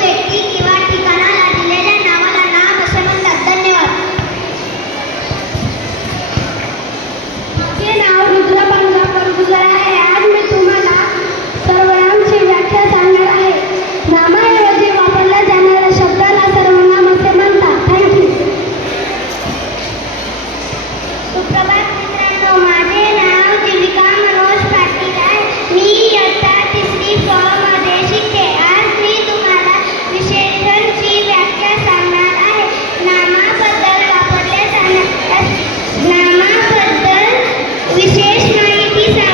வெற்றி Yes, 90